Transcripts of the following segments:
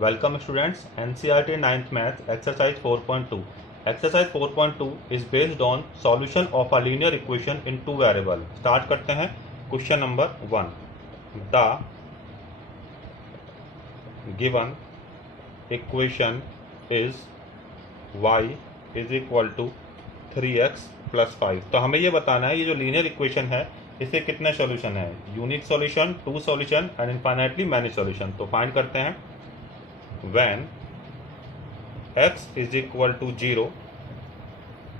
Welcome students, NCERT 9th Math Exercise 4.2. Exercise 4.2 is based on solution of a linear equation in two variable. Start करते हैं. Question number 1. The given equation is y is equal to 3x plus 5. तो हमें ये बताना है ये जो linear equation है इसे कितने सॉल्यूशन है, unique solution, two solution and infinitely many solution. तो फाइंड करते हैं. when x is equal to 0,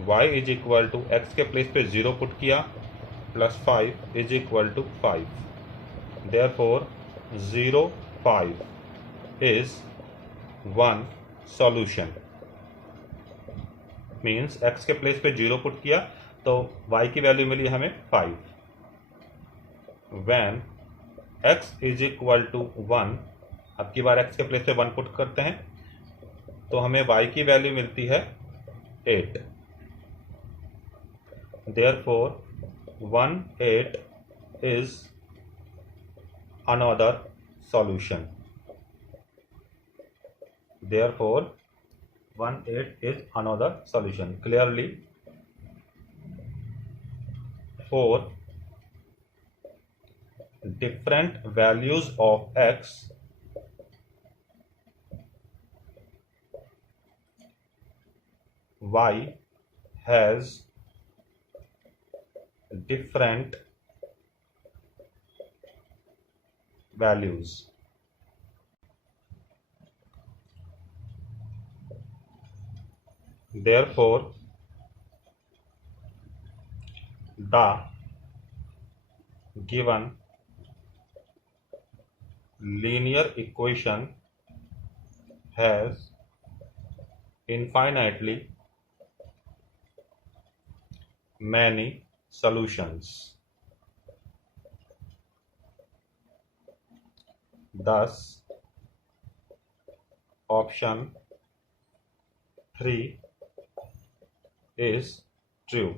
y is equal to x के प्लेस पे 0 पुट किया plus 5 is equal to 5. therefore 0 5 is one solution. Means x के place पे 0 put किया तो y की वैल्यू मिली हमें 5. when x is equal to 1, अब की बार x के प्लेस पे 1 पुट करते हैं तो हमें y की वैल्यू मिलती है 8. therefore 1 8 is another solution. therefore 1 8 is another solution. Clearly, for different values of x, y has different values. therefore the given linear equation has infinitely many solutions. thus option 3 is true.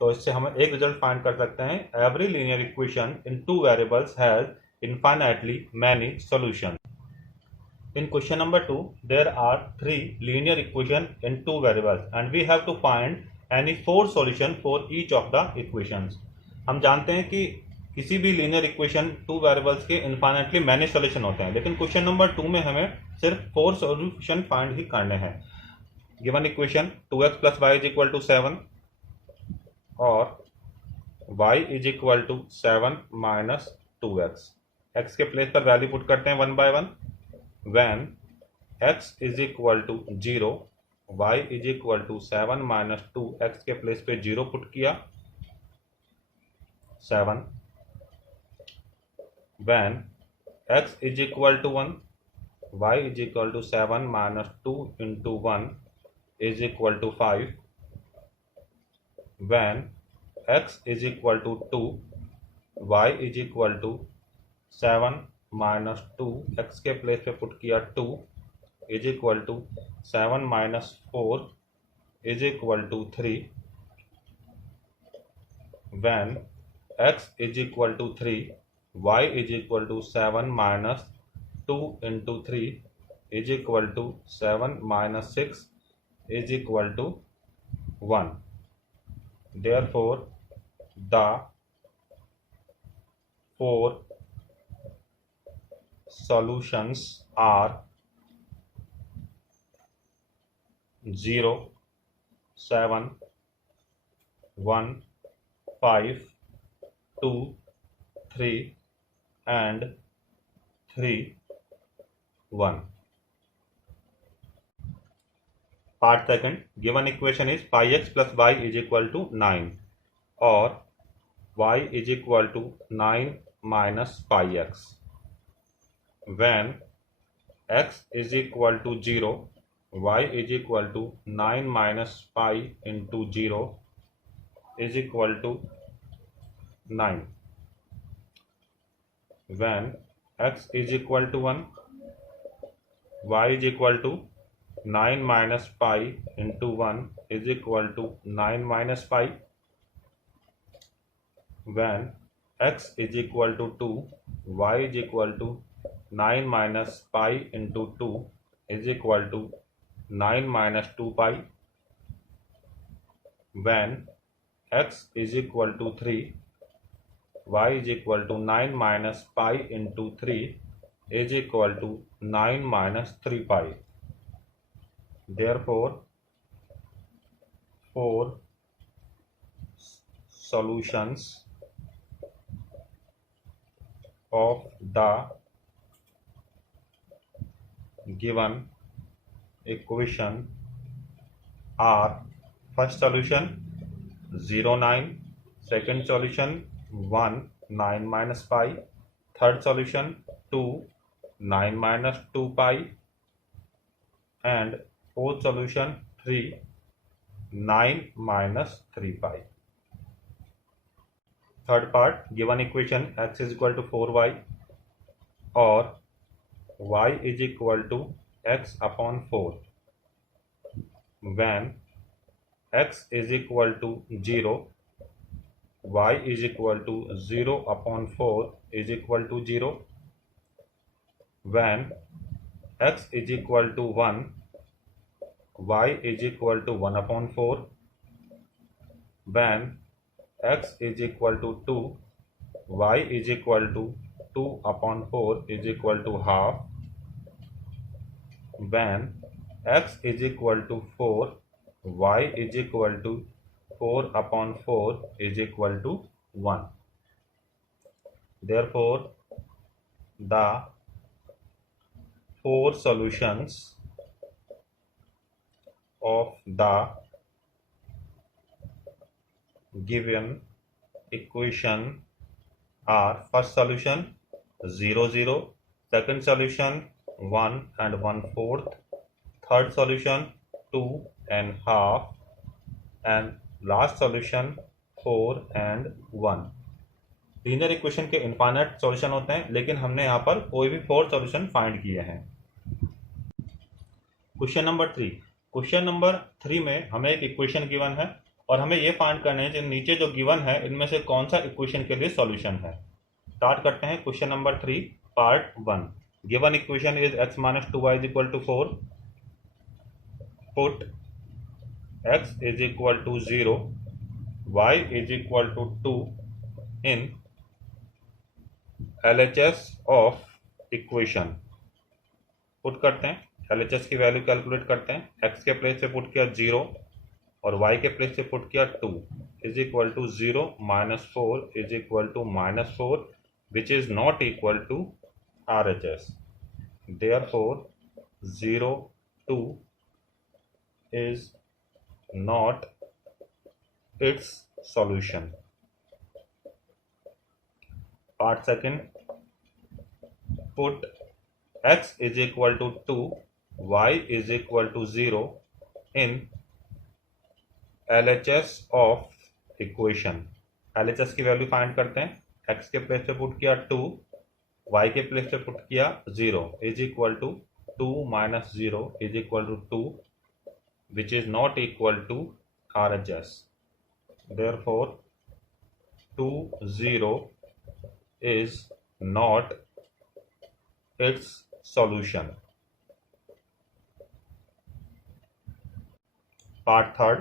तो इससे हम एक result find कर सकते हैं. Every linear equation in two variables has infinitely many solutions. In question number 2, there are 3 linear equations in two variables and we have to find any 4 solution for each of the equations. हम जानते हैं कि किसी भी linear equation two variables के infinitely many solution होते हैं, लेकिन क्वेश्चन नंबर 2 में हमें सिर्फ 4 सॉल्यूशन फाइंड ही करने हैं. Given equation 2x plus y is equal to 7 और y is equal to 7 minus 2x. x के प्लेस पर वैल्यू पुट करते हैं 1 by 1. when x is equal to 0, y is equal to 7 minus 2, x के place पे 0 put किया 7. when x is equal to 1, y is equal to 7 minus 2 into 1 is equal to 5. when x is equal to 2, y is equal to 7 minus 2, x के place पे put किया 2 is equal to 7 minus 4 is equal to 3. when x is equal to 3, y is equal to 7 minus 2 into 3 is equal to 7 minus 6 is equal to 1. therefore the 4 solutions are 0 7 1 5 2 3 and 3 1. Part second. Given equation is pi x plus y is equal to 9 or y is equal to 9 minus pi x. when x is equal to 0, y is equal to 9 minus pi into 0 is equal to 9. when x is equal to 1, y is equal to 9 minus pi into 1 is equal to 9 minus pi. when x is equal to 2, y is equal to 9 minus pi into 2 is equal to 9 minus 2 pi. When x is equal to 3, y is equal to 9 minus pi into 3 is equal to 9 minus 3 pi. Therefore, 4 solutions of the given equation are: first solution 0 9, second solution 1 9 minus pi, third solution 2 9 minus 2 pi, and fourth solution 3 9 minus 3 pi. Third part, given equation x is equal to 4y or y is equal to x upon 4. When x is equal to 0, y is equal to 0 upon 4 is equal to 0. When x is equal to 1, y is equal to 1 upon 4. When x is equal to 2, y is equal to 2 upon 4 is equal to half. When x is equal to 4, y is equal to 4 upon 4 is equal to 1. Therefore, the 4 solutions of the given equation are: first solution 0 0, second solution 1 and 1/4, third solution 2 and half, and last solution 4 and 1. Linear equation के infinite solution होते हैं, लेकिन हमने यहाँ पर कोई भी 4 solution find किए हैं। Question number 3। क्वेश्चन नंबर 3 में हमें एक इक्वेशन गिवन है और हमें ये फाइंड करना है कि नीचे जो गिवन है इनमें से कौन सा इक्वेशन के लिए सॉल्यूशन है। स्टार्ट करते हैं question number 3 part 1। Given equation is x minus 2y is equal to 4. Put x is equal to 0, y is equal to 2 in LHS of equation. Put करते हैं, LHS की वैल्यू कैलकुलेट करते हैं। x के place पे put किया 0 और y के प्लेस पे पुट किया 2 is equal to 0 minus 4 is equal to -4 which is not equal to RHS. Therefore 0 2 is not its solution. Part second, put x is equal to 2, y is equal to 0 in LHS of equation. LHS की value find करते हैं। x के place पे put किया 2, y के place पे put किया 0 is equal to 2 minus 0 is equal to 2 which is not equal to RHS. Therefore 2 0 is not its solution. Part third,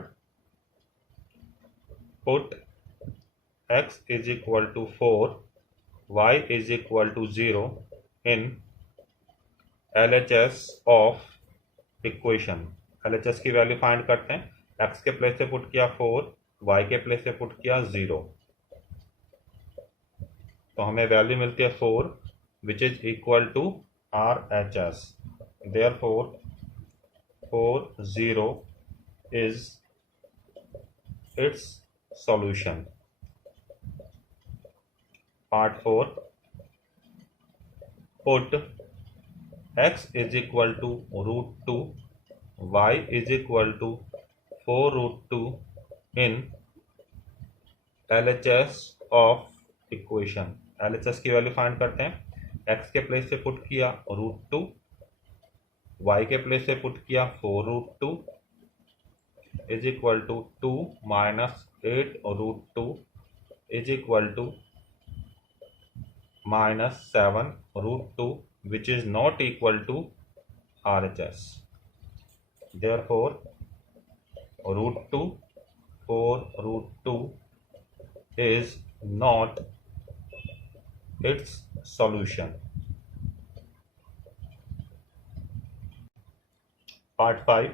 put x is equal to 4, y is equal to 0 in LHS of equation. LHS की value find करते हैं। x के place पे put किया 4, y के place पे put किया 0, तो हमें वैल्यू मिलती है 4 which is equal to RHS. Therefore 4 0 is its solution. Part 4, put x is equal to √2, y is equal to 4√2 in LHS of equation. LHS की वैल्यू फाइंड करते हैं। x के प्लेस पे पुट किया √2, y के place पे put किया 4√2 is equal to 2 minus 8√2 is equal to -7√2 which is not equal to RHS. Therefore, root 2 or root 2 is not its solution. Part 5.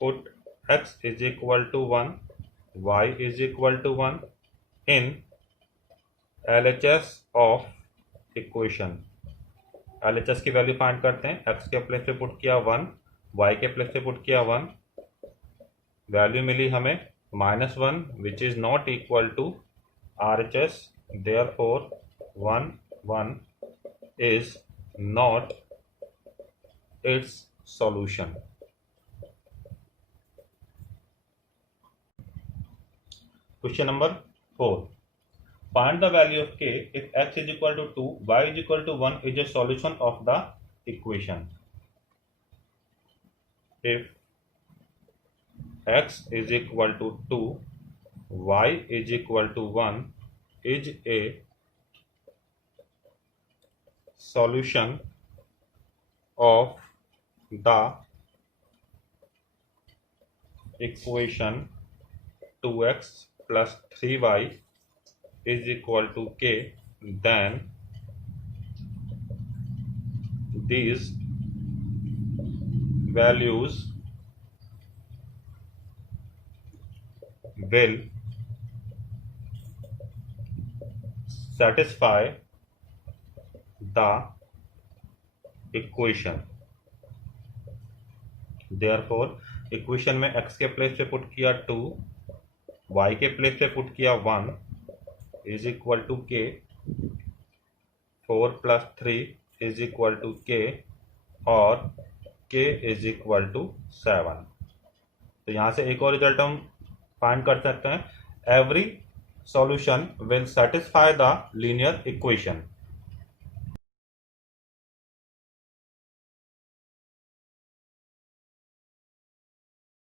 Put x is equal to 1, y is equal to 1 in LHS of equation. LHS की value find करते हैं. x के place पे put किया 1, y के place पे put किया 1, value मिली हमें -1 which is not equal to RHS. Therefore 1 1 is not its solution. Question number 4. Find the value of k if x is equal to 2, y is equal to 1 is a solution of the equation. If x is equal to 2, y is equal to 1 is a solution of the equation 2x plus 3y is equal to k, then these values will satisfy the equation. Therefore, equation में x के place पे put किया 2, y के place पे put किया 1 is equal to k, 4 plus 3 is equal to k और k is equal to 7. तो यहाँ से एक और रिजल्ट हम फाइंड कर सकते हैं. Every solution will satisfy the linear equation.